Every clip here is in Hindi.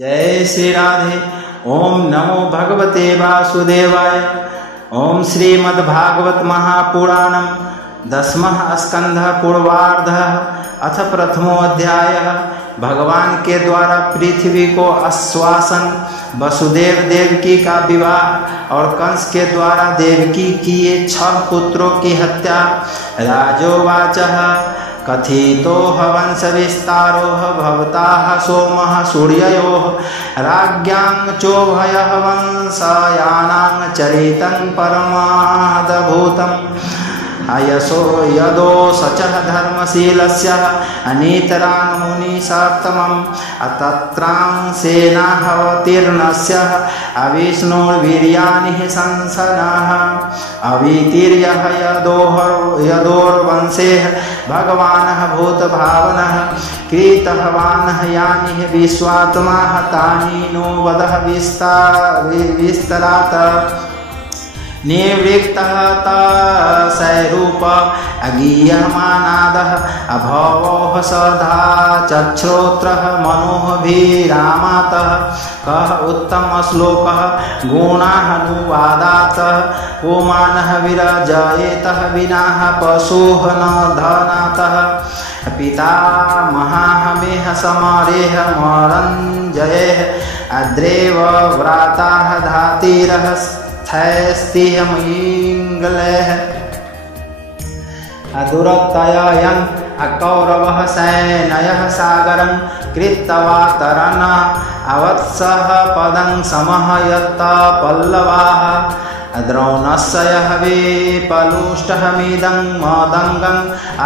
जय श्री राधे। ओम नमो भगवते वासुदेवाय। ओम श्रीमद्भागवत महापुराणम दशमः स्कंधः पूर्वार्धः अथ प्रथमो अध्यायः। भगवान के द्वारा पृथ्वी को आश्वासन, वसुदेव देवकी का विवाह और कंस के द्वारा देवकी किए 6 पुत्रों की हत्या। राजोवाचः कथितो वंश विस्तारो भवताः सोमः सूर्ययोः राज्ञां चोभयः वंशयानां चरितं परमाद्भुतम्। अयसो यदो सचः धर्मशीलस्य अनीतरां मुनिसत्तमम् अतत्रां सेनाहवतीर्णस्य अविष्णुर्वीर्याणि संसनः अवितीर्यः यदोर्वंशे भगवानः भूतभावनः कृतवानः यानि विश्वात्मा तानि नो वदः विस्तरात्। निवृत्तः तस्यरूप अगीयमानादः अभवोः सदा चक्षुत्रः मनोभिरामातः कः उत्तम श्लोकः गुणानुवादात् पुमानः विरजयेतः विनाः पशुः न धनातः। पितामहमेह समरेह मरञ्जयेः अद्रेव व्राताः धातिरः स्थैस्तियमिङ्गलैः अदुरतययन् अकौरवः सैनयः सागरं कृत्वा तरन् अवत्सः पदं समः यत् पल्लवाः द्रोणस्य यः विपलुष्टहमिदं मदङ्गं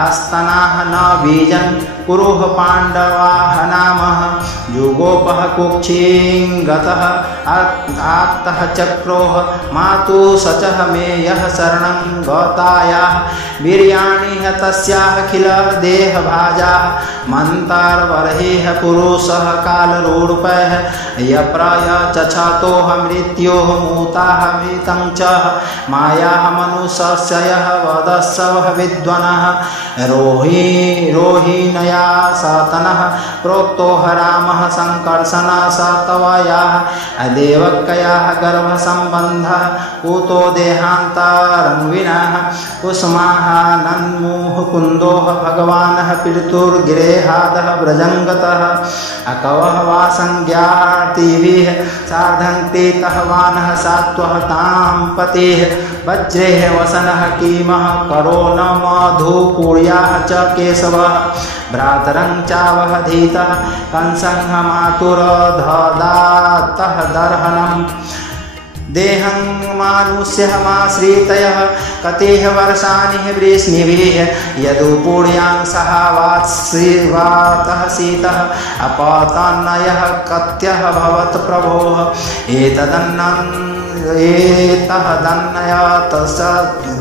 आस्तनाः न बीजं कुरुः पाण्डवाः नामः जुगोपः कुक्षिं गतः आत्तः चक्रोः मातुः सचः मे यः शरणं गतायाः वीर्याणि तस्याः किल देहभाजाः मन्तार्वर्हेः पुरुषः कालरूपैः यप्रयचछतोः मृत्योः मूताः मृतं च मायाः मनुष्यस्य यः वदस्सवः विद्वनः रोहिणया सतनः प्रोक्तोः रामः संकर्षणः सतवयाः देवक्याः गर्भसम्बन्धः कुतो देहान्तरन्विनः कुसुमाः नन्मुः कुन्दोः भगवानः पितुर्गृहादः व्रजङ्गतः अकवः वासंज्ञातिभिः सार्धं तीतः वानः सात्वः तां पतिः वज्रेः वसनः कीमः करो न मधुपूर्याः च केशवः भ्रातरं चावहधीतः कंसं मातुरधदातः दर्हनम् देहं मानुष्यमाश्रितयः कतेः वर्षाणि वृष्णिभिः यदुपूर्यां सहावात्सिवातः शीतः अपतनयः कत्यः भवत् प्रभोः एतः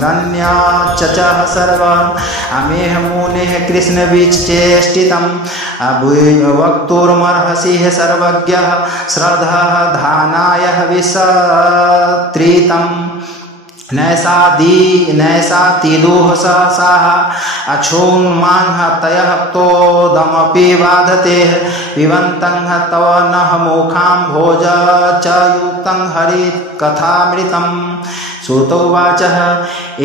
दन्यचचः सर्वम् अमेह मुनेः कृष्णविचेष्टितम् वक्तुर्मर्हसि सर्वज्ञः श्रद्धः धानायः विसत्रितम् नैषातिदुः सहसाः अक्षुण्मांहतयः तोदमपि बाधते पिबन्तं तव नः मुखां भोज च युक्तं हरिकथामृतम्। सुतोवाचः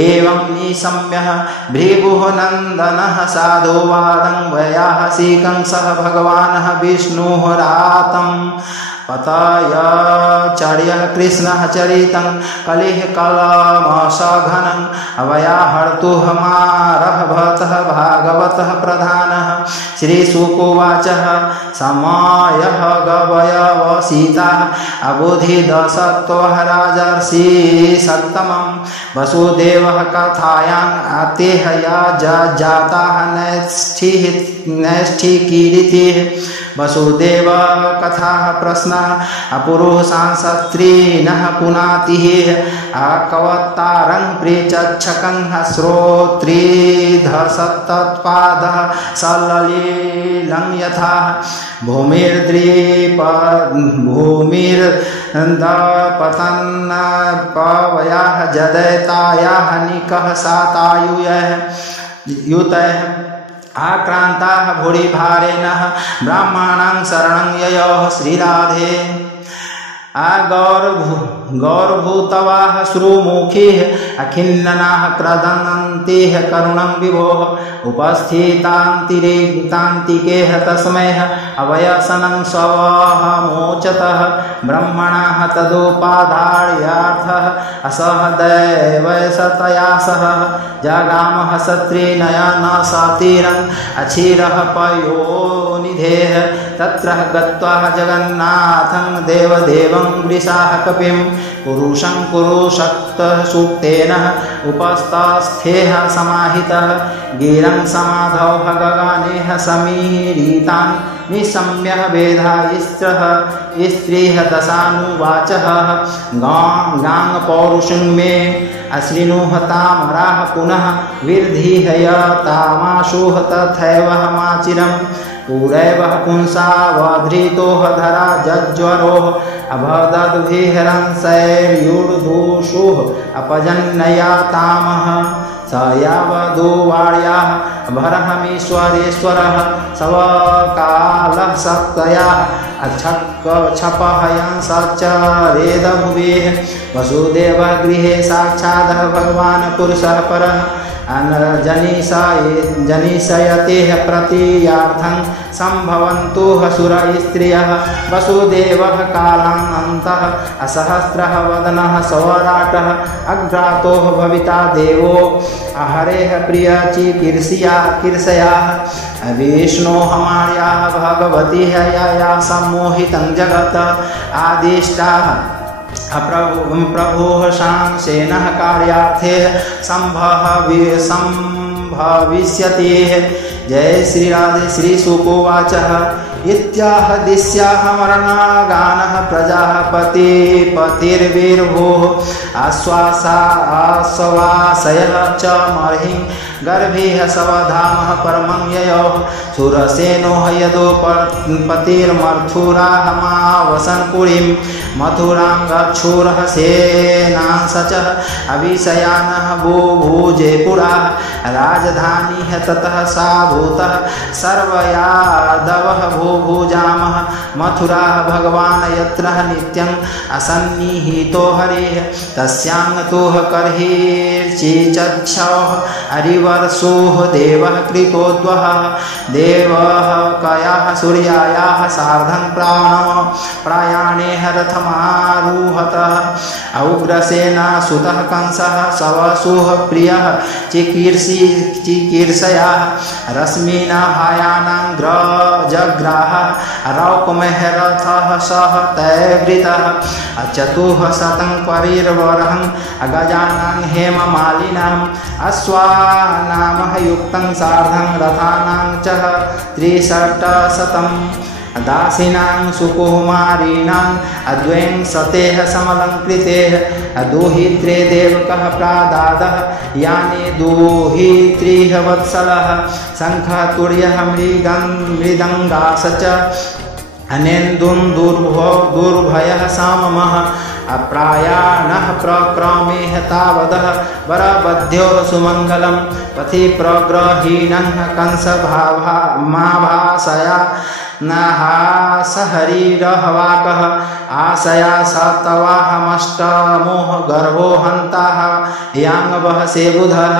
एवं निशम्यः भृगुः नन्दनः साधुवादं वयाहसिकं सह भगवानः विष्णुः रातम् पतयचर्यः कृष्णः चरितं कलिः कलमसघनं अवयाहर्तुहमारः भवतः भागवतः प्रधानः। श्रीशुकोवाचः समयः गवयवसीताः अबुधिदसत्त्वः राजर्षि सत्तमं वसुदेवः कथायाम् अतेहया जाताः नैष्ठिकीरितिः वसुदेव कथाः प्रश्नः अपुरुषांसस्त्रीणः पुनातिः अकवत्तारं प्रेचक्षकं श्रोत्रिधसत्तत्पादः सललीलं यथा भूमिर्दपतन्नपवयाः जदयतायाः निकः सातायुयः युतः आक्रान्ताः भूरि भारेण ब्राह्मणां शरणं ययोः श्रीराधे गौरभूतवाः श्रुमुखीः अखिन्ननाः क्रदन्तीः करुणं विभोः उपस्थितान्तिकेह तस्मै अवयसनं स्वः मोचतः ब्रह्मणः तदुपादार्यार्थः असहदैवसतया सह जगामः सत्रिनयन सातीरम् अचिरः पयोनिधेः तत्र गत्वा जगन्नाथं देवदेवं वृषाः कपिं पुरुषं कुरु शक्तः सूक्तेन उपस्थस्थेह समाहितः गिरं समाधौ गगनेह समीरितान् निशम्यः वेधायिस्त्रः स्त्रीः दशानुवाचः गां पौरुषं मे अश्रिणुः तामराः पुनः विर्धीहयतामाशुः तथैव माचिरम् पूरैवः पुंसावधृतोः धरा जज्वरोः अभदद्भिहरंसैर्युर्धूषुः अपजन्नयातामः स यावदुवार्याः भरहमीश्वरेश्वरः सवकालः सत्तया क्षपहयं सच्चरेद भुवेः वसुदेवः गृहे साक्षादः भगवान् पुरुषः परः जनिषयतेः प्रतीयार्थं सम्भवन्तु सुर स्त्रियः वसुदेवः कालानन्तः असहस्रः वदनः सौराटः अग्रातोः भविता देवो हरेः प्रियचिकीर्षयाः विष्णोः मायाः भगवती या सम्मोहितं जगत् आदिष्टाः प्रभुः शांसेनः कार्यार्थे संभविष्यति। जय श्री राधे। श्री शुकोवाचः इत्याह दिश्याह मरणागानः प्रजापतिर्वीर्भुः आश्वासयः च मर्हिं गर्भिः सवधामः परमं ययोः सुरसेनो यदुपतिर्मथुराहमावसन्पुरीं मथुरां गच्छुरः सेनांसचः अभिशयानः बुभुजे पुराः राजधानीः ततः सा भूतः सर्वयादवः भूभुजामः मथुराः भगवान् यत्र नित्यम् असन्निहितो हरिः तस्यां तुः कर्हिर्चिचक्षौः हरिवर्षोः देवः कृतोद्वः देवः कयाः सूर्यायाः सार्धं प्रायाणे रथमारूहतः उग्रसेना सुतः कंसः सवसुः प्रियः चिकीर्षयाः रश्मिना हायानां जग्राह रौकमहरथः सह तैवृतः चतुःशतं परिर्वरहं गजानां हेममालिनाम् अश्वानामः युक्तं सार्धं रथानां च 63 दासीनां सुकुमारीणाम् अद्वैंसतेः समलङ्कृतेः दुहित्रे देवकः प्रादादः यानि दुहित्रिः वत्सलः शङ्खः तुर्यः मृदङ्गास च अनेन्दुं दुर्भयः साममः अप्रायाणः प्रक्रमेह तावदः वरबध्यो सुमङ्गलं पथि प्रग्रहीणः कंसभासया नहासहरिरहवाकः आशया सतवाहमष्टमोह गर्भो हन्ताः याङ्गवः सेबुधः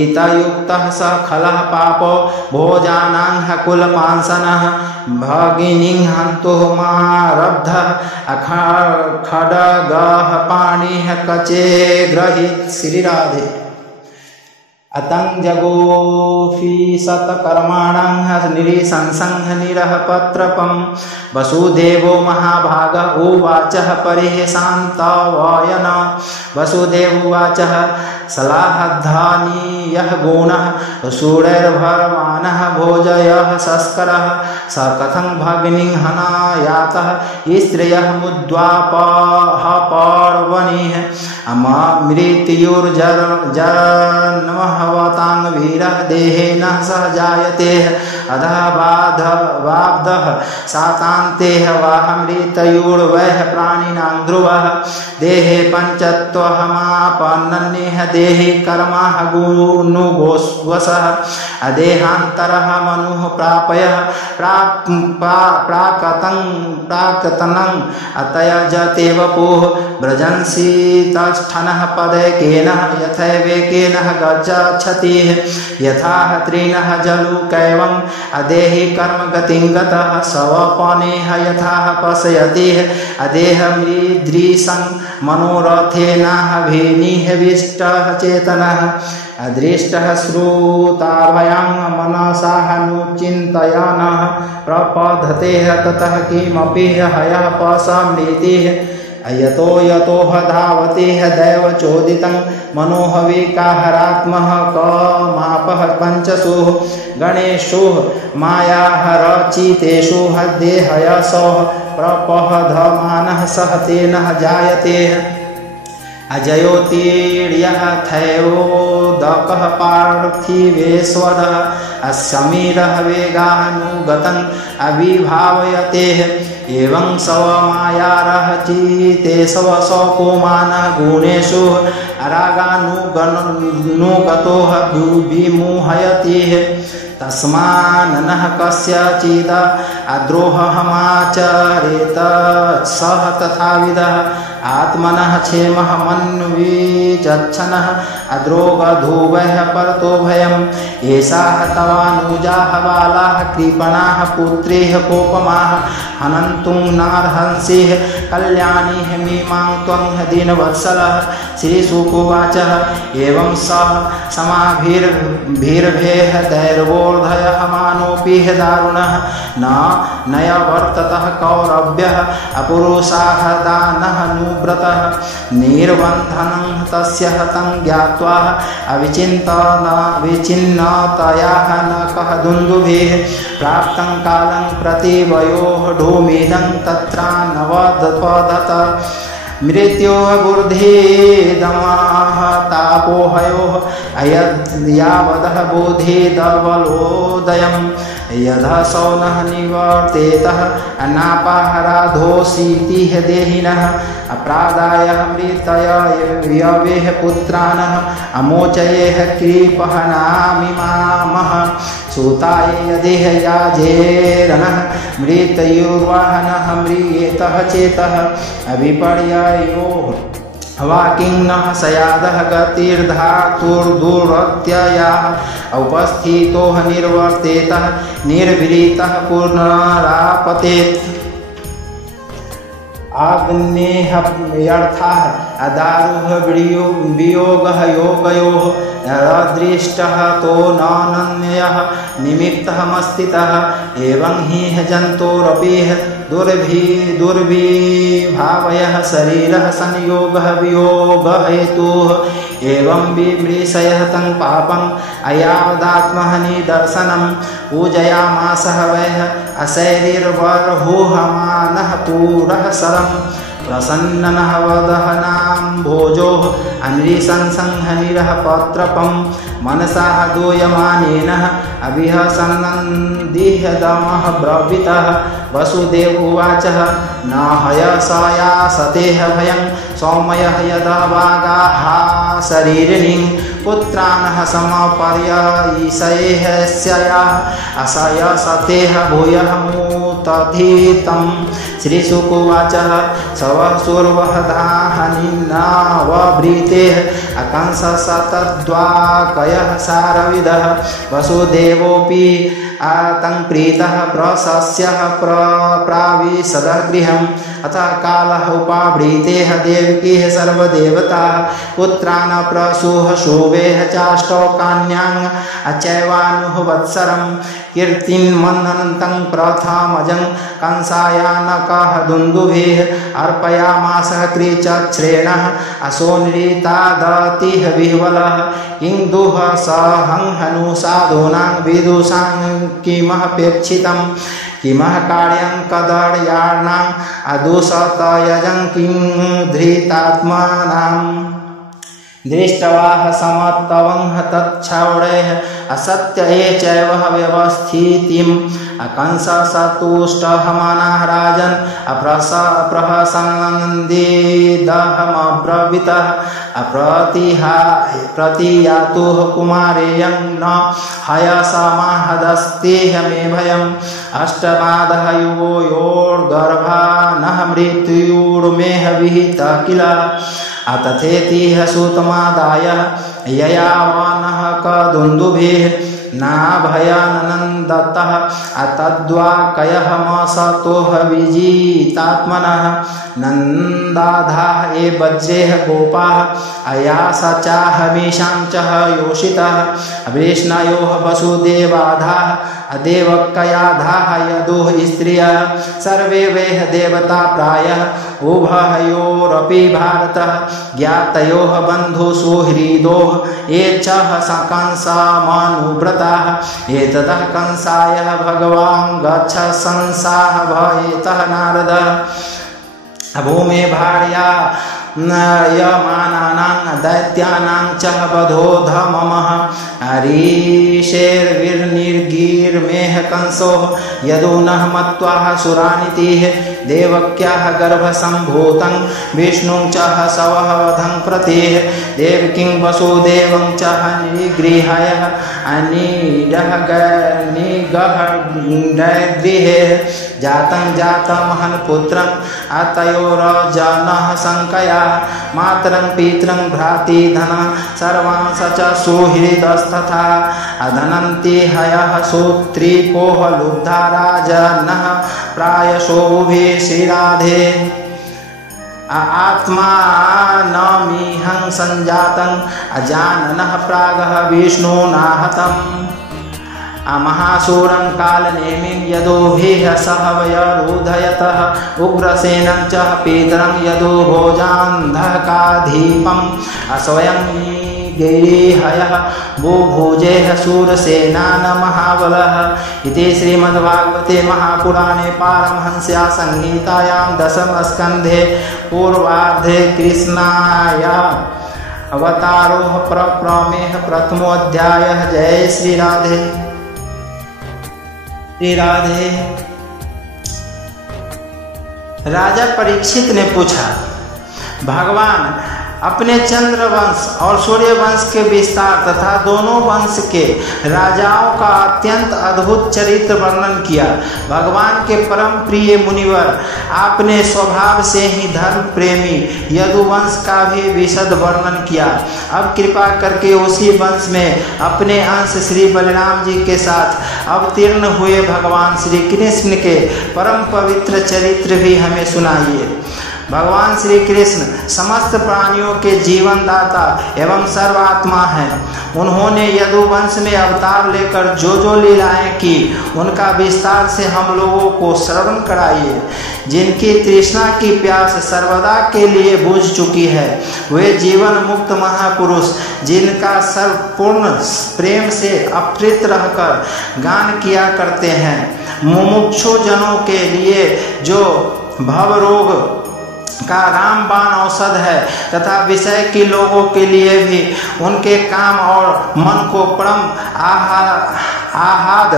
इतयुक्तः स खलः पापो भोजानां कुलपांसनः भगिनीं हन्तुः मारब्धः खड्गः पाणिः कचे ग्रहीत। श्री राधे। अतंजगोफी सतकर्माणां निरीशंसंह निरह पत्रपं वसुदेवो महाभाग उवाचः परिः शान्तवयन वसुदेव उवाचः सलाहधानीयः गुणः शूरैर्भरमाणः भोजयः संस्करः स कथं भगिनीं हनायातः स्त्रियः मुद्वापः पर्वणिः मृत्युर्जन्मः वतांग वीरः देहेन सह जायते अधः वाब्दः सातान्तेः वाहमृतयोर्वैः प्राणिनां ध्रुवः देहे पञ्चत्वहमापन्नेह देहि कर्माः गुणुगोस्वसः अदेहान्तरः मनुः प्रापयः प्राकतनं अतयजते वपुः व्रजन्सि तष्ठनः पदैकेन यथैवेकेन गच्छति यथा तृणः जलुकैवम् अदेहि कर्म गतिं गतः स्वपनेह यथा पश्यति अदेहमृदृशं मनोरथेनाह भेनिहविष्टः चेतनः अदृष्टः श्रुताभयं मनसाः नुचिन्तयनः प्रपद्धते ततः किमपि हयः पशमृतिः यतो यतो धावति दैवचोदितं मनोहविकाहरात्मः कमापः पञ्चसु गणेषु मायाहरचितेषु देहयसः प्रपहधमानः सह तेन जायते अजयोतिर्यः थयोदकः पार्थिवेश्वरः समीरः वेगानुगतम् अभिभावयते एवं सवमायारः चिते सवसौकोमानः गुणेषु रागानुगतो विमुहयति तस्मान्नः कस्यचिद् अद्रोहमाचरेत सः तथाविधः आत्मनः क्षेमः मन्विचक्षणः अद्रोगधूवः परतो भयम् एषाः तवानुजाः बालाः कृपणाः पुत्रेः कोपमाः हनन्तुं नार्हंसिः कल्याणीः मीमां त्वं दीनवत्सलः श्रीशुकोवाचः एवं सः समाभिर्भिर्भेः दैर्वोर्धयः मानोऽपि दारुणः नयवर्ततः कौरव्यः अपुरुषाः दानः नुव्रतः निर्बन्धनं तस्य हतं ज्ञात्वा अविचिन्नतयाः न कः दुन्दुभिः प्राप्तं कालं प्रतिवयोः ढूमिदं तत्रान्नवदपदत मृत्योः बुद्धिदमाः तापोहयोः अयद्यावदः बोधिदबलोदयम् यदा सौनः निवर्तेतः अनापाहराधोऽसीतिः देहिनः अप्रादायः मृतयवेः पुत्रानः अमोचयेः कृपहनामिमामः सूताय यदेह याजेरणः मृतयुर्वाहनः म्रियेतः चेतः अभिपर्ययोः वाकिन्नः सयादः गतिर्धातुर्दुरत्ययाः उपस्थितोः निर्वर्तेतः निर्विरीतः पुनरापतेत् आग्नेयर्थाः अदारुः वियोगः योगयोः अदृष्टः तो नान्यः निमित्तः मस्तितः एवं हि जन्तोरपि दुर्विभावयः शरीरः संयोगः वियोगः हेतुः एवं विमृशयः तं पापम् अयावदात्मनिदर्शनं पूजयामासः वैः अशैरिर्बर्हुहमानः तूरः सरम् प्रसन्ननः वदहनां भोजोः अनृशंसंहनिरः पत्रपं मनसा दूयमानेन अभिहसन्नन्दिहदमः ब्रवीतः वसुदेव उवाचः न हयसयासतेह भयं सौम्यः यदा वागाः शरीरिणीं पुत्रानः समपर्ययिषयेह स्याः असयसतेह भूयः मुतधितं श्रीशुकोवाचः सवसुर्वहदाहनिन्नावभृतेः अकंसशतद्वाकयः सारविदः वसुदेवोऽपि आतङ्प्रीतः प्रशस्यः प्राविशदः गृहम् अतः कालः उपावृतेः देवकीः सर्वदेवताः पुत्रान् प्रसूः शोभेः चाष्टौ कन्यान् अचैवानुः वत्सरं कीर्तिमनन्तं प्रथमजं कंसायानकः दुन्दुभिः अर्पयामासः कृचक्ष्रेणः असोनृतादतिः विह्वलः इंदुः सहं हनु साधूनां विदुषां किमपेक्षितं किमः कार्यं कदर्याणाम् अदुषतयजं किं धृतात्मनाम् दृष्टवाह समत्तवं तच्छौड़ैः असत्य चैव व्यवस्थितिं कंस सतुष्टहमानः राजन् प्रहसन्नन्दिदहमब्रवीतः प्रतियातुः कुमारेयं न हयसमहदस्तेह मे भयम् अष्टमादः युवो योर्गर्भा नः मृत्युर्मेह विहितः किल अतथेतिह सूतमादाय ययावानः कदुन्दुभिः नाभयानन्दतः अतद्वाकयः मसतोः विजितात्मनः नन्दाधाः ये वज्रेः गोपाः अयासचाहमीशां च योषितः वैष्णयोः वसुदेवाधाः अदेवक्कयाधाः यदुः स्त्रियः सर्वे वेह देवता प्रायः उभयोरपि भारतः ज्ञातयोः बन्धुसुहृदोः ये च कंसामनुव्रताः एततः कंसायः भगवान् गच्छ संसाः भयेतः नारदः भूमे भार्या यमानानां दैत्यानां च वधोधममः ऋषेर्विर्निर्गीर्मेह कंसो यदुनः मत्वा सुरानितिः देवक्याः गर्भसम्भूतं विष्णुं च सवः वधं प्रतीः देवकीं वसुदेवं च निगृह्य निगृहे जातं जातमहन् पुत्रं अतयोरजनः शङ्कया मातरं पितरं भ्रातृधनं सर्वांश च सुहृदस्तथा अधनन्ति हयः सूत्रिपोः लुब्धा राजनः प्रायशोभे श्रीराधे आत्मानमिहं सञ्जातं अजाननः प्रागः विष्णुनाहतम् महासूरं कालनेमिं यदुभिः सह वयरुधयतः उग्रसेनं च पीतरं यदुभोजान्धकाधीपम् अस्वयं गिरिहयः बुभुजेः शूरसेनान महाबलः इति श्रीमद्भागवते महापुराणे पारमहंस्यां संहितायां दशमस्कन्धे पूर्वार्धे कृष्णाया अवतारोः प्रक्रमेः प्रथमोऽध्यायः। जय श्री राधे। श्री राधे। राजा परीक्षित ने पूछा, भगवान अपने चंद्रवंश और सूर्यवंश के विस्तार तथा दोनों वंश के राजाओं का अत्यंत अद्भुत चरित्र वर्णन किया। भगवान के परम प्रिय मुनिवर, आपने स्वभाव से ही धर्म प्रेमी यदुवंश का भी विशद वर्णन किया। अब कृपा करके उसी वंश में अपने अंश श्री बलराम जी के साथ अवतीर्ण हुए भगवान श्री कृष्ण के परम पवित्र चरित्र भी हमें सुनाइए। भगवान श्री कृष्ण समस्त प्राणियों के जीवन दाता एवं सर्वात्मा हैं। उन्होंने यदुवंश में अवतार लेकर जो जो लीलाएं की उनका विस्तार से हम लोगों को श्रवण कराइए। जिनकी तृष्णा की प्यास सर्वदा के लिए बुझ चुकी है, वे जीवन मुक्त महापुरुष जिनका सर्वपूर्ण प्रेम से अपृत रहकर गान किया करते हैं। मुमुक्षु जनों के लिए जो भवरोग का रामबाण औषध है तथा विषय के लोगों के लिए भी उनके काम और मन को परम आह्लाद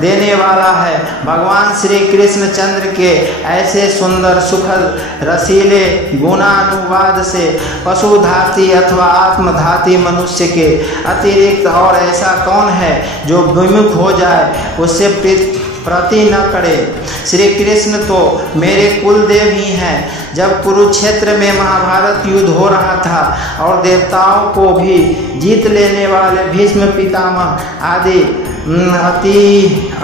देने वाला है। भगवान श्री कृष्ण चंद्र के ऐसे सुंदर सुखद रसीले गुणानुवाद से पशुधाती अथवा आत्मधाती मनुष्य के अतिरिक्त और ऐसा कौन है जो विमुख हो जाए, उससे प्रति न करे। श्री कृष्ण तो मेरे कुलदेव ही हैं। जब कुरुक्षेत्र में महाभारत युद्ध हो रहा था और देवताओं को भी जीत लेने वाले भीष्म पितामह आदि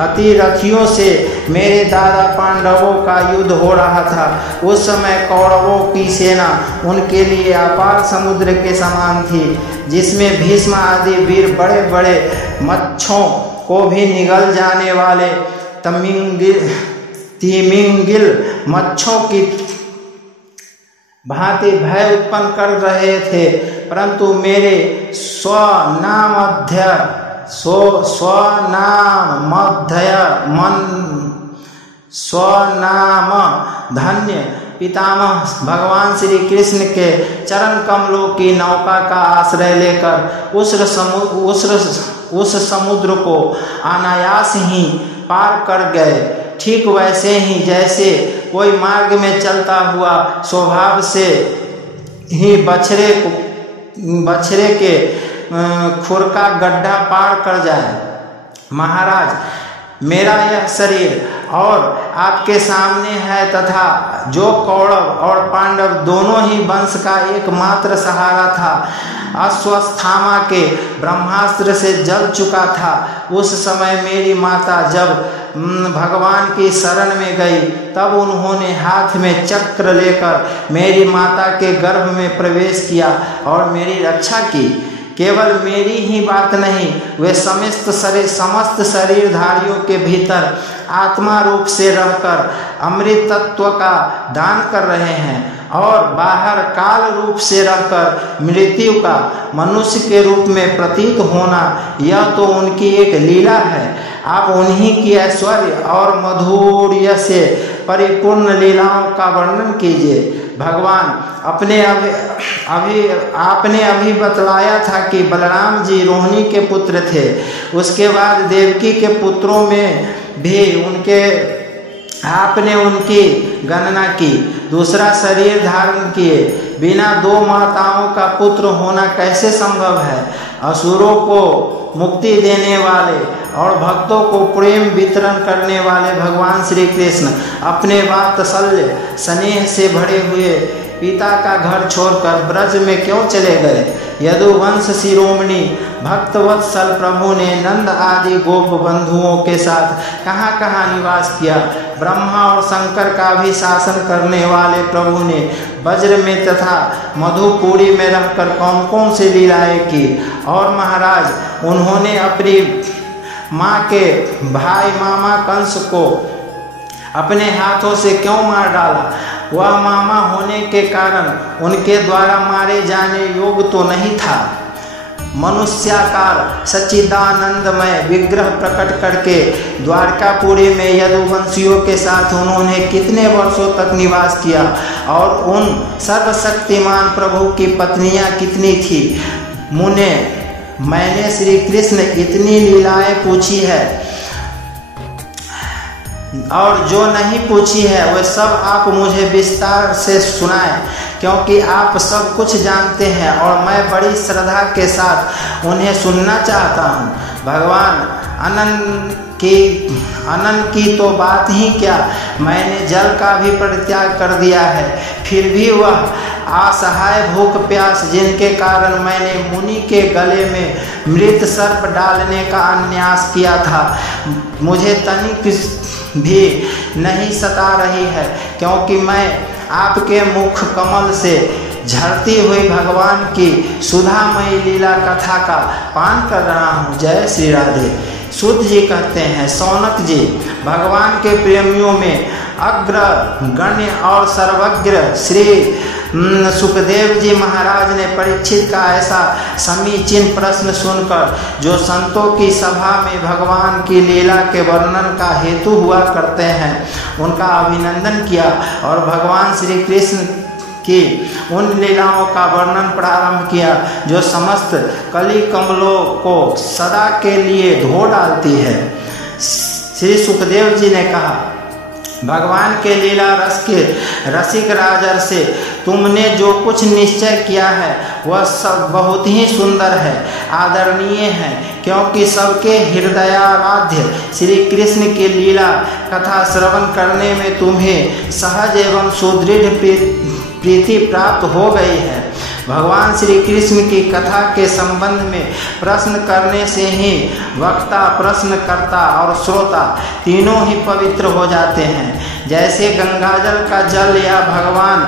अतिरथियों से मेरे दादा पांडवों का युद्ध हो रहा था, उस समय कौरवों की सेना उनके लिए अपार समुद्र के समान थी, जिसमें भीष्म आदि वीर बड़े बड़े मच्छों को भी निगल जाने वाले तिमिंगिल मच्छों की भांति भय उत्पन्न कर रहे थे। परंतु मेरे स्वनाम धन्य पितामह भगवान श्री कृष्ण के चरण कमलों की नौका का आश्रय लेकर उस समुद्र को अनायास ही पार कर गए। ठीक वैसे ही जैसे कोई मार्ग में चलता हुआ स्वभाव से ही बछड़े के खुर का गड्ढा पार कर जाए। महाराज, मेरा यह शरीर और आपके सामने है तथा जो कौरव और पांडव दोनों ही वंश का एकमात्र सहारा था, अश्वत्थामा के ब्रह्मास्त्र से जल चुका था। उस समय मेरी माता जब भगवान की शरण में गई तब उन्होंने हाथ में चक्र लेकर मेरी माता के गर्भ में प्रवेश किया और मेरी रक्षा की। केवल मेरी ही बात नहीं, वे समस्त शरीरधारियों के भीतर आत्मा रूप से रहकर अमृत तत्व का दान कर रहे हैं और बाहर काल रूप से रहकर मृत्यु का मनुष्य के रूप में प्रतीत होना, यह तो उनकी एक लीला है। आप उन्हीं की ऐश्वर्य और माधुर्य से परिपूर्ण लीलाओं का वर्णन कीजिए। भगवान, आपने अभी बतलाया था कि बलराम जी रोहिणी के पुत्र थे। उसके बाद देवकी के पुत्रों में भी आपने उनकी गणना की। दूसरा शरीर धारण किए बिना दो माताओं का पुत्र होना कैसे संभव है? असुरों को मुक्ति देने वाले और भक्तों को प्रेम वितरण करने वाले भगवान श्री कृष्ण अपने वात्सल्य स्नेह से भरे हुए पिता का घर छोड़कर ब्रज में क्यों चले गए? यदुवंश शिरोमणि भक्तवत्सल प्रभु ने नंद आदि गोप बंधुओं के साथ कहाँ कहाँ निवास किया? ब्रह्मा और शंकर का भी शासन करने वाले प्रभु ने वज्र में तथा मधुपुरी में रहकर कौन कौन सी लीलाएं की? और महाराज, उन्होंने अपनी माँ के भाई मामा कंस को अपने हाथों से क्यों मार डाला? वह मामा होने के कारण उनके द्वारा मारे जाने योग्य तो नहीं था। मनुष्याकार सच्चिदानंदमय विग्रह प्रकट करके द्वारकापुरी में यदुवंशियों के साथ उन्होंने कितने वर्षों तक निवास किया और उन सर्वशक्तिमान प्रभु की पत्नियां कितनी थी? मुने, मैंने श्री कृष्ण इतनी लीलाएं पूछी है और जो नहीं पूछी है वह सब आप मुझे विस्तार से सुनाएं, क्योंकि आप सब कुछ जानते हैं और मैं बड़ी श्रद्धा के साथ उन्हें सुनना चाहता हूँ। भगवान, अनंत की तो बात ही क्या, मैंने जल का भी परित्याग कर दिया है, फिर भी वह असहाय भूख प्यास जिनके कारण मैंने मुनि के गले में मृत सर्प डालने का अन्यास किया था, मुझे तनिक भी नहीं सता रही है, क्योंकि मैं आपके मुख कमल से झरती हुई भगवान की सुधामयी लीला कथा का पान कर रहा हूँ। जय श्री राधे। सूत जी कहते हैं, सौनक जी, भगवान के प्रेमियों में अग्र गण्य और सर्वज्ञ श्री सुखदेव जी महाराज ने परीक्षित का ऐसा समीचीन प्रश्न सुनकर, जो संतों की सभा में भगवान की लीला के वर्णन का हेतु हुआ करते हैं, उनका अभिनंदन किया और भगवान श्री कृष्ण की उन लीलाओं का वर्णन प्रारंभ किया जो समस्त कली कमलों को सदा के लिए धो डालती है। श्री सुखदेव जी ने कहा, भगवान के लीला रस के रसिक राजर से तुमने जो कुछ निश्चय किया है वह सब बहुत ही सुंदर है, आदरणीय है, क्योंकि सबके हृदयाराध्य श्री कृष्ण की लीला कथा श्रवण करने में तुम्हें सहज एवं सुदृढ़ प्रीति प्राप्त हो गई है। भगवान श्री कृष्ण की कथा के संबंध में प्रश्न करने से ही वक्ता, प्रश्नकर्ता और श्रोता तीनों ही पवित्र हो जाते हैं। जैसे गंगाजल का जल या भगवान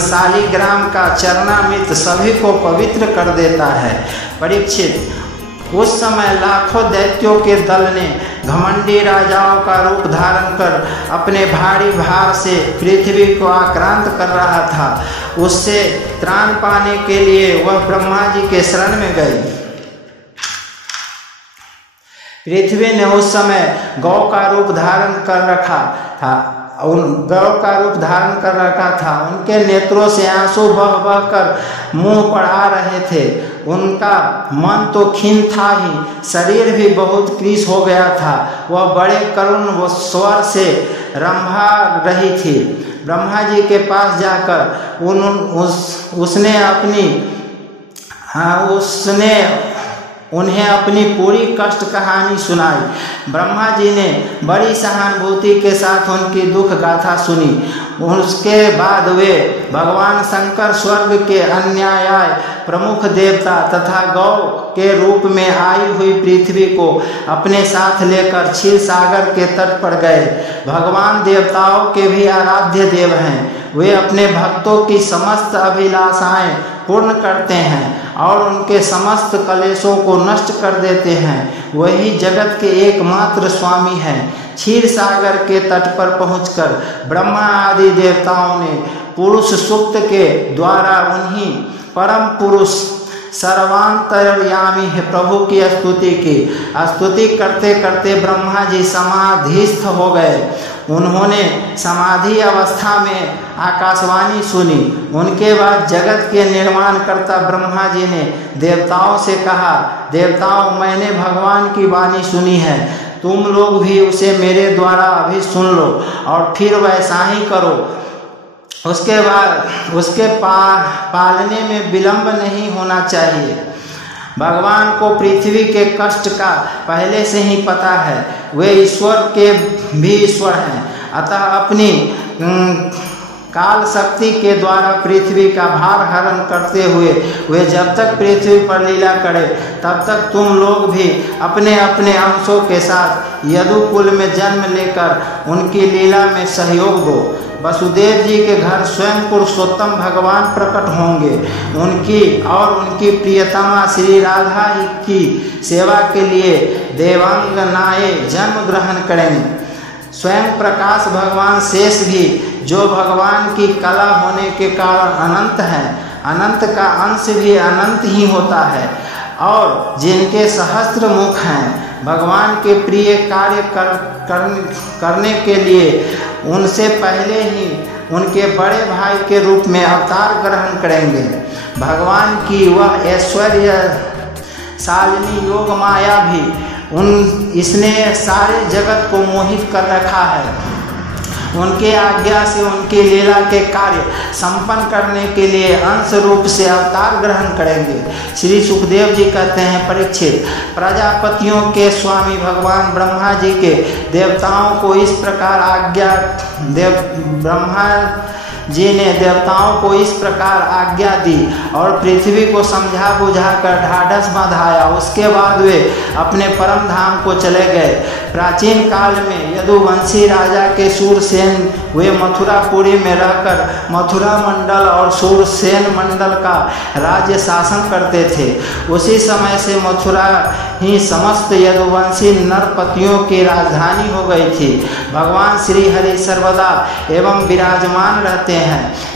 शालिग्राम का चरणामृत सभी को पवित्र कर देता है। परीक्षित, उस समय लाखों दैत्यों के दल ने घमंडी राजाओं का रूप धारण कर अपने भारी भार से पृथ्वी को आक्रांत कर रहा था। उससे त्राण पाने के लिए वह ब्रह्मा जी के शरण में गई। पृथ्वी ने उस समय गौ का रूप धारण कर रखा था उन गौ का रूप धारण कर रखा था। उनके नेत्रों से आंसू बह बह कर मुंह पर आ रहे थे। उनका मन तो खिन्न था ही, शरीर भी बहुत क्रीस हो गया था। वह बड़े करुण स्वर से रंभा रही थी। ब्रह्मा जी के पास जाकर उसने उन्हें अपनी पूरी कष्ट कहानी सुनाई। ब्रह्मा जी ने बड़ी सहानुभूति के साथ उनकी दुख गाथा सुनी। उसके बाद वे भगवान शंकर स्वर्ग के अन्याय प्रमुख देवता तथा गौ के रूप में आई हुई पृथ्वी को अपने साथ लेकर क्षीर सागर के तट पर गए। भगवान देवताओं के भी आराध्य देव हैं। वे अपने भक्तों की समस्त अभिलाषाएं पूर्ण करते हैं और उनके समस्त कलेशों को नष्ट कर देते हैं। वही जगत के एकमात्र स्वामी हैं। क्षीर सागर के तट पर पहुंचकर ब्रह्मा आदि देवताओं ने पुरुष सूक्त के द्वारा उन्हीं परम पुरुष सर्वांतर्यामी है प्रभु की स्तुति की। स्तुति करते करते ब्रह्मा जी समाधिस्थ हो गए। उन्होंने समाधि अवस्था में आकाशवाणी सुनी। उनके बाद जगत के निर्माण करता ब्रह्मा जी ने देवताओं से कहा, देवताओं, मैंने भगवान की वाणी सुनी है, तुम लोग भी उसे मेरे द्वारा अभी सुन लो और फिर वैसा ही करो। उसके बाद उसके पालने में विलंब नहीं होना चाहिए। भगवान को पृथ्वी के कष्ट का पहले से ही पता है। वे ईश्वर के भी ईश्वर हैं। अतः अपनी काल शक्ति के द्वारा पृथ्वी का भार हरण करते हुए वे जब तक पृथ्वी पर लीला करे तब तक तुम लोग भी अपने अपने अंशों के साथ यदुकुल में जन्म लेकर उनकी लीला में सहयोग दो। वसुदेव जी के घर स्वयं पुरुषोत्तम भगवान प्रकट होंगे। उनकी प्रियतमा श्री राधा की सेवा के लिए देवांगनाएं जन्म ग्रहण करेंगे। स्वयं प्रकाश भगवान शेष भी, जो भगवान की कला होने के कारण अनंत है, अनंत का अंश भी अनंत ही होता है, और जिनके सहस्त्र मुख हैं, भगवान के प्रिय कार्य करने के लिए उनसे पहले ही उनके बड़े भाई के रूप में अवतार ग्रहण करेंगे। भगवान की वह ऐश्वर्य शालिनी योग माया भी इसने सारे जगत को मोहित कर रखा है। उनके आज्ञा से उनकी लीला के कार्य संपन्न करने के लिए अंश रूप से अवतार ग्रहण करेंगे। श्री सुखदेव जी कहते हैं, परीक्षित, प्रजापतियों के स्वामी भगवान ब्रह्मा जी के देवताओं को इस प्रकार ब्रह्मा जी ने देवताओं को इस प्रकार आज्ञा दी और पृथ्वी को समझा बुझा कर ढाढ़स बंधाया। उसके बाद वे अपने परम धाम को चले गए। प्राचीन काल में यदुवंशी राजा के सूरसेन वे मथुरापुरी में रहकर मथुरा मंडल और सूरसेन मंडल का राज्य शासन करते थे। उसी समय से मथुरा ही समस्त यदुवंशी नरपतियों की राजधानी हो गई थी। भगवान श्री हरि सर्वदा एवं विराजमान रहते हैं।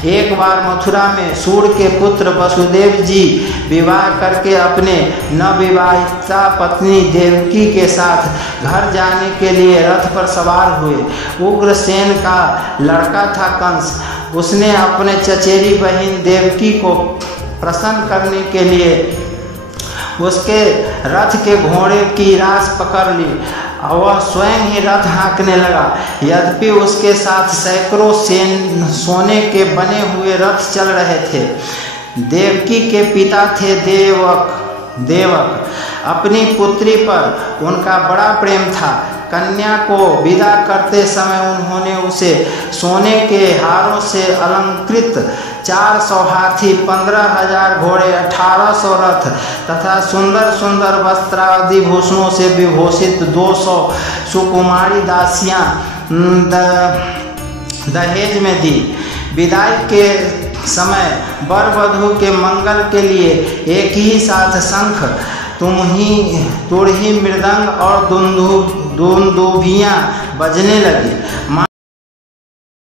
एक बार मथुरा में सूर के पुत्र वसुदेव जी विवाह करके अपने नवविवाहिता पत्नी देवकी के साथ घर जाने के लिए रथ पर सवार हुए। उग्रसेन का लड़का था कंस। उसने अपने चचेरी बहन देवकी को प्रसन्न करने के लिए उसके रथ के घोड़े की रास पकड़ ली। वह स्वयं ही रथ हाँकने लगा। यद्यपि उसके साथ सैकड़ों सोने के बने हुए रथ चल रहे थे। देवकी के पिता थे देवक। अपनी पुत्री पर उनका बड़ा प्रेम था। कन्या को विदा करते समय उन्होंने उसे सोने के हारों से अलंकृत 400 हाथी, 15,000 घोड़े, 1800 रथ तथा सुंदर सुंदर वस्त्रादि भूषणों से विभूषित 200 सुकुमारी दासियां दहेज में दी। विदाई के समय वर वधू के मंगल के लिए एक ही साथ शंख, तुरही, मृदंग और दुंदुभियां बजने लगी।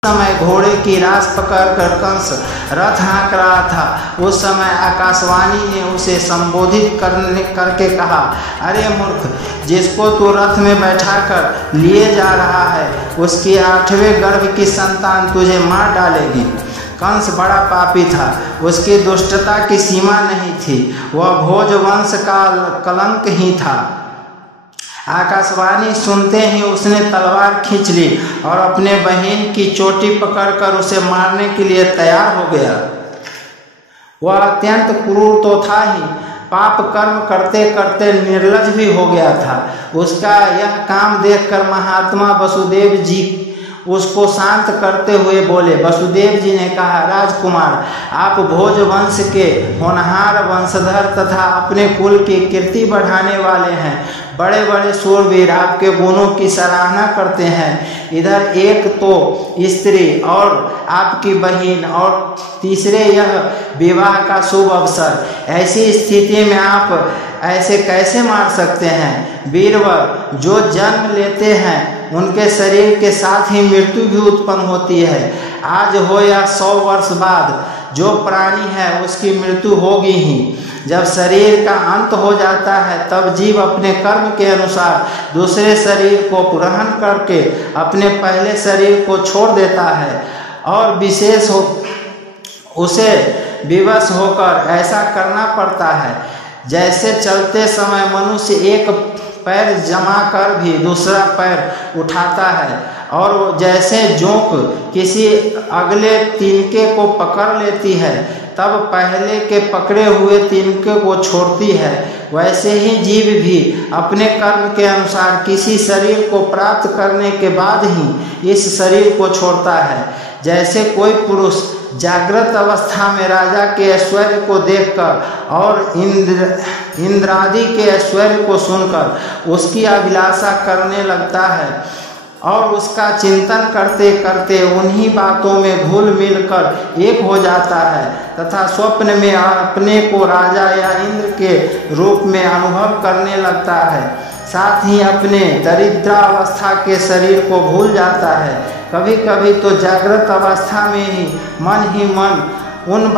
समय समय घोड़े की रास पकड़कर कंस रथ हाँक रहा था, उस समय आकाशवाणी ने उसे संबोधित करके कहा, अरे मूर्ख, जिसको तू रथ में बैठाकर लिए जा रहा है उसकी 8वें गर्भ की संतान तुझे मार डालेगी। कंस बड़ा पापी था, उसकी दुष्टता की सीमा नहीं थी, वह भोज वंश का कलंक ही था। आकाशवाणी सुनते ही उसने तलवार खींच ली और अपने बहन की चोटी पकड़कर उसे मारने के लिए तैयार हो गया। वह अत्यंत क्रूर तो था ही, पाप कर्म करते करते निर्लज भी हो गया था। उसका यह काम देखकर महात्मा वसुदेव जी उसको शांत करते हुए बोले। वसुदेव जी ने कहा, राजकुमार, आप भोज वंश के होनहार वंशधर तथा अपने कुल की कीर्ति बढ़ाने वाले हैं। बड़े बड़े शूरवीर आपके गुणों की सराहना करते हैं। इधर एक तो स्त्री और आपकी बहन और तीसरे यह विवाह का शुभ अवसर, ऐसी स्थिति में आप ऐसे कैसे मार सकते हैं? वीरवर, जो जन्म लेते हैं उनके शरीर के साथ ही मृत्यु भी उत्पन्न होती है। आज हो या 100 वर्ष बाद जो प्राणी है उसकी मृत्यु होगी ही। जब शरीर का अंत हो जाता है तब जीव अपने कर्म के अनुसार दूसरे शरीर को ग्रहण करके अपने पहले शरीर को छोड़ देता है और विशेष हो उसे विवश होकर ऐसा करना पड़ता है। जैसे चलते समय मनुष्य एक पैर जमा कर भी दूसरा पैर उठाता है और जैसे जोंक किसी अगले तिनके को पकड़ लेती है तब पहले के पकड़े हुए तिनके को छोड़ती है, वैसे ही जीव भी अपने कर्म के अनुसार किसी शरीर को प्राप्त करने के बाद ही इस शरीर को छोड़ता है। जैसे कोई पुरुष जागृत अवस्था में राजा के ऐश्वर्य को देखकर और इंद्रादि के ऐश्वर्य को सुनकर उसकी अभिलाषा करने लगता है और उसका चिंतन करते करते उन्हीं बातों में घुल मिलकर एक हो जाता है तथा स्वप्न में अपने को राजा या इंद्र के रूप में अनुभव करने लगता है। साथ ही अपने दरिद्रावस्था के शरीर को भूल जाता है। कभी कभी तो जागृत अवस्था में ही मन उन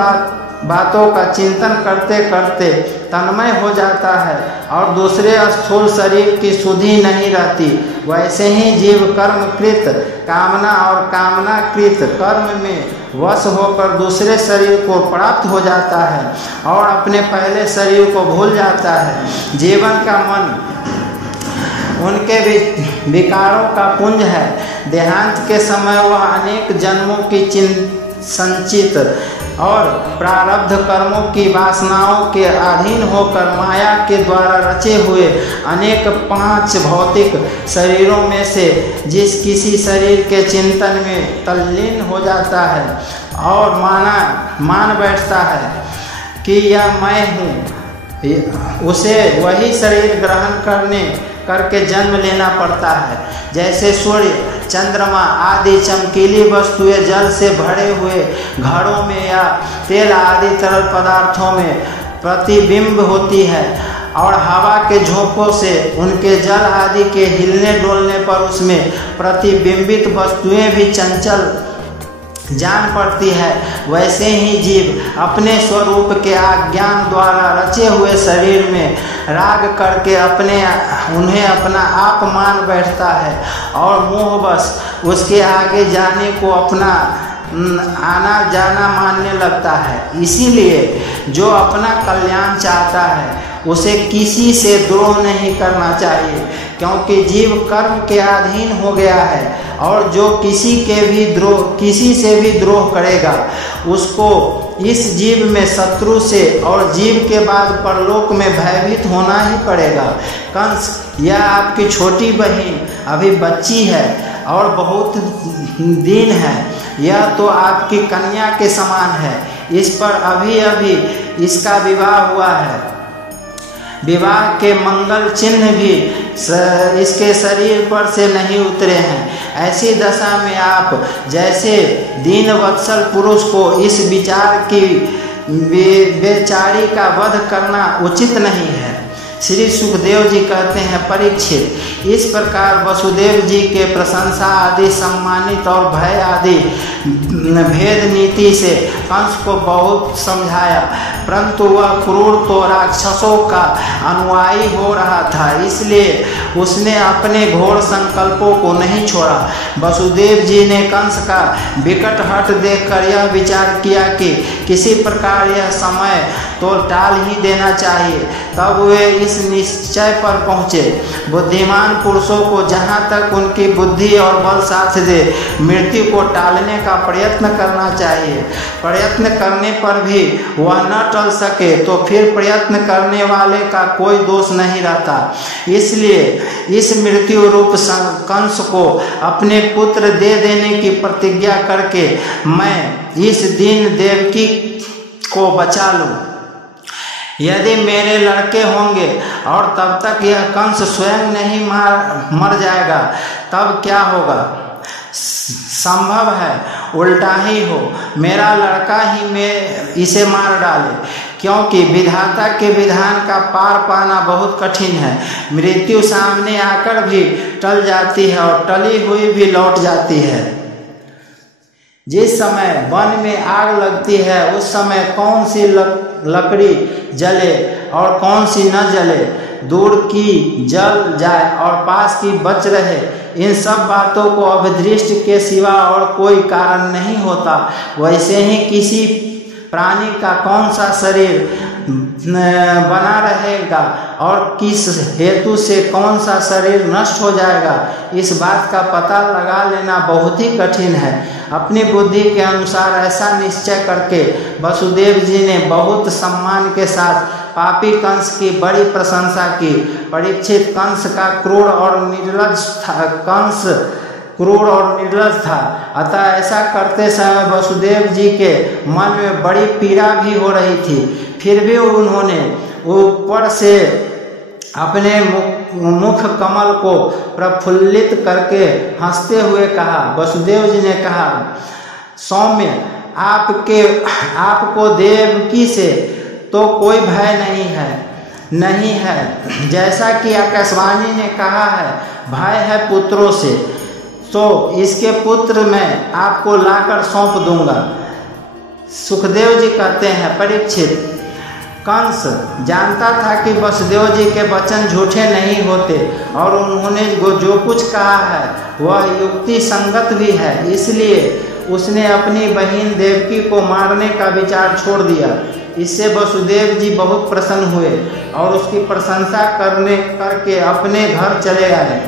बातों का चिंतन करते करते तन्मय हो जाता है और दूसरे स्थूल शरीर की सुधि नहीं रहती। वैसे ही जीव कर्मकृत कामना और कामनाकृत कर्म में वश होकर दूसरे शरीर को प्राप्त हो जाता है और अपने पहले शरीर को भूल जाता है। जीवन का मन उनके विकारों का पुंज है। देहांत के समय वह अनेक जन्मों की संचित और प्रारब्ध कर्मों की वासनाओं के अधीन होकर माया के द्वारा रचे हुए अनेक 5 भौतिक शरीरों में से जिस किसी शरीर के चिंतन में तल्लीन हो जाता है और मान बैठता है कि यह मैं हूँ, उसे वही शरीर ग्रहण करके जन्म लेना पड़ता है। जैसे सूर्य, चंद्रमा आदि चमकीली वस्तुएं जल से भरे हुए घड़ों में या तेल आदि तरल पदार्थों में प्रतिबिंब होती है और हवा के झोंकों से उनके जल आदि के हिलने डोलने पर उसमें प्रतिबिंबित वस्तुएं भी चंचल जान पड़ती है, वैसे ही जीव अपने स्वरूप के अज्ञान द्वारा रचे हुए शरीर में राग करके उन्हें अपना आप मान बैठता है और मोहवश उसके आगे जाने को अपना आना जाना मानने लगता है। इसीलिए जो अपना कल्याण चाहता है उसे किसी से द्रोह नहीं करना चाहिए, क्योंकि जीव कर्म के अधीन हो गया है और जो किसी से भी द्रोह करेगा उसको इस जीव में शत्रु से और जीव के बाद परलोक में भयभीत होना ही पड़ेगा। कंस, यह आपकी छोटी बहन अभी बच्ची है और बहुत दीन है। यह तो आपकी कन्या के समान है। इस पर अभी इसका विवाह हुआ है। विवाह के मंगल चिन्ह भी इसके शरीर पर से नहीं उतरे हैं। ऐसी दशा में आप जैसे दीन वत्सल पुरुष को इस विचार की बेचारी का वध करना उचित नहीं है। श्री सुखदेव जी कहते हैं, परीक्षित, इस प्रकार वसुदेव जी के प्रशंसा आदि सम्मानित और भय आदि भेद नीति से कंस को बहुत समझाया, परंतु वह क्रूर तो राक्षसों का अनुयायी हो रहा था, इसलिए उसने अपने घोर संकल्पों को नहीं छोड़ा। वसुदेव जी ने कंस का विकट हठ देखकर यह विचार किया कि किसी प्रकार यह समय तो टाल ही देना चाहिए। तब वे इस निश्चय पर पहुँचे, बुद्धिमान पुरुषों को जहाँ तक उनकी बुद्धि और बल साथ दे मृत्यु को टालने का प्रयत्न करना चाहिए। प्रयत्न करने पर भी वह न टल सके तो फिर प्रयत्न करने वाले का कोई दोष नहीं रहता। इसलिए इस मृत्यु रूप कंस को अपने पुत्र दे देने की प्रतिज्ञा करके मैं इस दिन देवकी को बचा लूं। यदि मेरे लड़के होंगे और तब तक यह कंस स्वयं नहीं मर जाएगा तब क्या होगा? संभव है उल्टा ही हो, मेरा लड़का ही इसे मार डाले, क्योंकि विधाता के विधान का पार पाना बहुत कठिन है। मृत्यु सामने आकर भी टल जाती है और टली हुई भी लौट जाती है। जिस समय वन में आग लगती है उस समय कौन सी लकड़ी जले और कौन सी न जले, दूर की जल जाए और पास की बच रहे, इन सब बातों को अभिदृष्टि के सिवा और कोई कारण नहीं होता। वैसे ही किसी प्राणी का कौन सा शरीर बना रहेगा और किस हेतु से कौन सा शरीर नष्ट हो जाएगा, इस बात का पता लगा लेना बहुत ही कठिन है। अपनी बुद्धि के अनुसार ऐसा निश्चय करके वसुदेव जी ने बहुत सम्मान के साथ पापी कंस की बड़ी प्रशंसा की। परीक्षित कंस का क्रूर और निर्लज था, अतः ऐसा करते समय वसुदेव जी के मन में बड़ी पीड़ा भी हो रही थी। फिर भी उन्होंने ऊपर से अपने मुख कमल को प्रफुल्लित करके हंसते हुए कहा। वसुदेव जी ने कहा, सौम्य, आपको देवकी से तो कोई भय नहीं है। जैसा कि आकाशवाणी ने कहा है, भय है पुत्रों से, तो इसके पुत्र मैं आपको लाकर सौंप दूंगा। सुखदेव जी कहते हैं, परीक्षित, कंस जानता था कि वसुदेव जी के वचन झूठे नहीं होते और उन्होंने जो कुछ कहा है वह युक्ति संगत भी है, इसलिए उसने अपनी बहन देवकी को मारने का विचार छोड़ दिया। इससे वसुदेव जी बहुत प्रसन्न हुए और उसकी प्रशंसा करके अपने घर चले आए।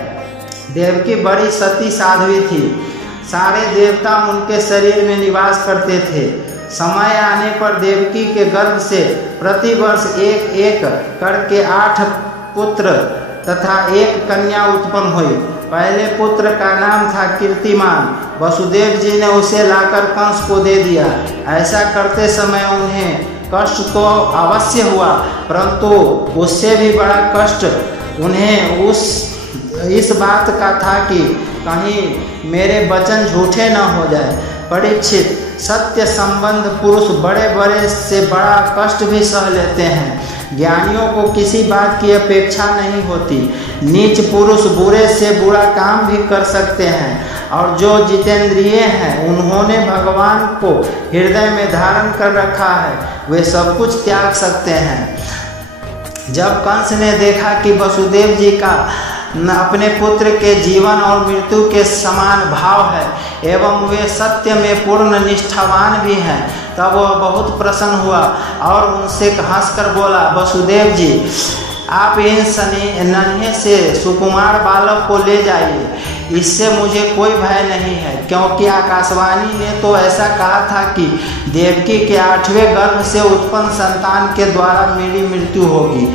देवकी बड़ी सती साध्वी थी, सारे देवता उनके शरीर में निवास करते थे। समय आने पर देवकी के गर्भ से प्रतिवर्ष एक एक करके 8 पुत्र तथा 1 कन्या उत्पन्न हुई। पहले पुत्र का नाम था कीर्तिमान। वसुदेव जी ने उसे लाकर कंस को दे दिया। ऐसा करते समय उन्हें कष्ट तो अवश्य हुआ, परंतु उससे भी बड़ा कष्ट उन्हें इस बात का था कि कहीं मेरे वचन झूठे न हो जाए। परीक्षित, सत्य संबंध पुरुष बड़े से बड़ा कष्ट भी सह लेते हैं। ज्ञानियों को किसी बात की अपेक्षा नहीं होती। नीच पुरुष बुरे से बुरा काम भी कर सकते हैं और जो जितेंद्रिय हैं उन्होंने भगवान को हृदय में धारण कर रखा है, वे सब कुछ त्याग सकते हैं। जब कंस ने देखा कि वसुदेव जी का अपने पुत्र के जीवन और मृत्यु के समान भाव है एवं वे सत्य में पूर्ण निष्ठावान भी हैं, तब वह बहुत प्रसन्न हुआ और उनसे हंसकर बोला, वसुदेव जी, आप इन नन्हे से सुकुमार बालक को ले जाइए, इससे मुझे कोई भय नहीं है, क्योंकि आकाशवाणी ने तो ऐसा कहा था कि देवकी के 8वें गर्भ से उत्पन्न संतान के द्वारा मेरी मृत्यु होगी।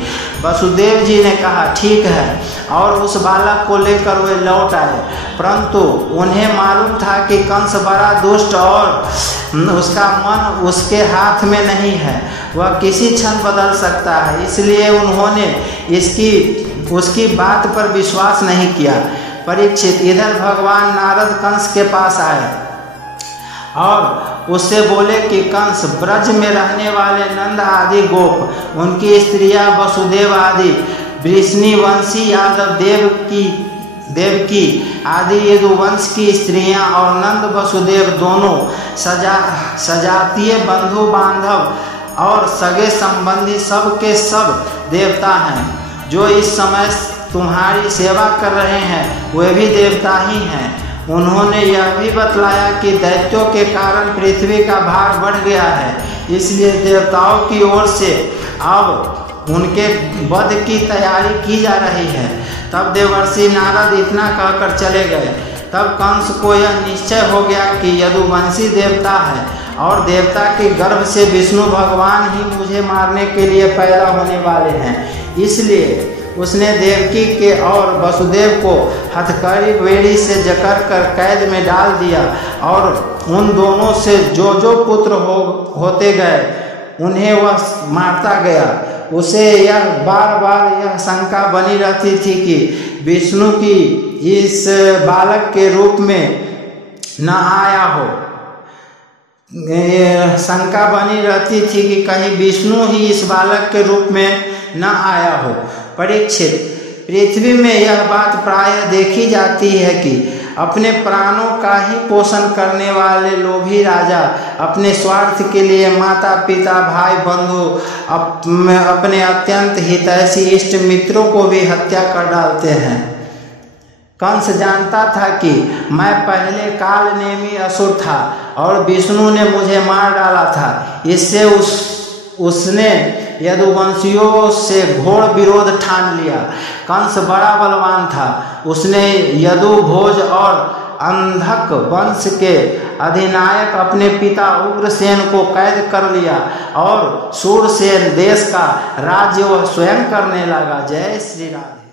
वसुदेव जी ने कहा, ठीक है, और उस बालक को लेकर वे लौट आए। परंतु उन्हें मालूम था कि कंस बड़ा दुष्ट और उसका मन उसके हाथ में नहीं है, वह किसी क्षण बदल सकता है, इसलिए उन्होंने उसकी बात पर विश्वास नहीं किया। परीक्षित, इधर भगवान नारद कंस के पास आए और उससे बोले कि कंस, ब्रज में रहने वाले नंद आदि गोप, उनकी स्त्रियां वसुदेव आदि वृष्णि वंशी यादव देवकी आदि यदुवंश की स्त्रियां और नंद वसुदेव दोनों सजातीय बंधु बांधव और सगे संबंधी सब के सब देवता हैं। जो इस समय तुम्हारी सेवा कर रहे हैं वे भी देवता ही हैं। उन्होंने यह भी बतलाया कि दैत्यों के कारण पृथ्वी का भार बढ़ गया है, इसलिए देवताओं की ओर से अब उनके वध की तैयारी की जा रही है। तब देवर्षि नारद इतना कहकर चले गए। तब कंस को यह निश्चय हो गया कि यदुवंशी देवता है और देवता के गर्भ से विष्णु भगवान ही मुझे मारने के लिए पैदा होने वाले हैं। इसलिए उसने देवकी के और वसुदेव को हथकड़ी बेड़ी से जकड़ कर कैद में डाल दिया और उन दोनों से जो पुत्र होते गए उन्हें वह मारता गया। उसे यह बार बार यह शंका बनी रहती थी कि विष्णु की इस बालक के रूप में न आया हो। शंका बनी रहती थी कि कहीं विष्णु ही इस बालक के रूप में न आया हो। परीक्षित, पृथ्वी में यह बात प्रायः देखी जाती है कि अपने प्राणों का ही पोषण करने वाले लोभी राजा अपने स्वार्थ के लिए माता पिता भाई बंधु अपने अत्यंत हितैषी इष्ट मित्रों को भी हत्या कर डालते हैं। कंस जानता था कि मैं पहले काल नेमी असुर था और विष्णु ने मुझे मार डाला था। इससे उसने यदुवंशियों से घोर विरोध ठान लिया। कंस बड़ा बलवान था। उसने यदु भोज और अंधक वंश के अधिनायक अपने पिता उग्रसेन को कैद कर लिया और सूरसेन देश का राज्य वह स्वयं करने लगा। जय श्री राधे।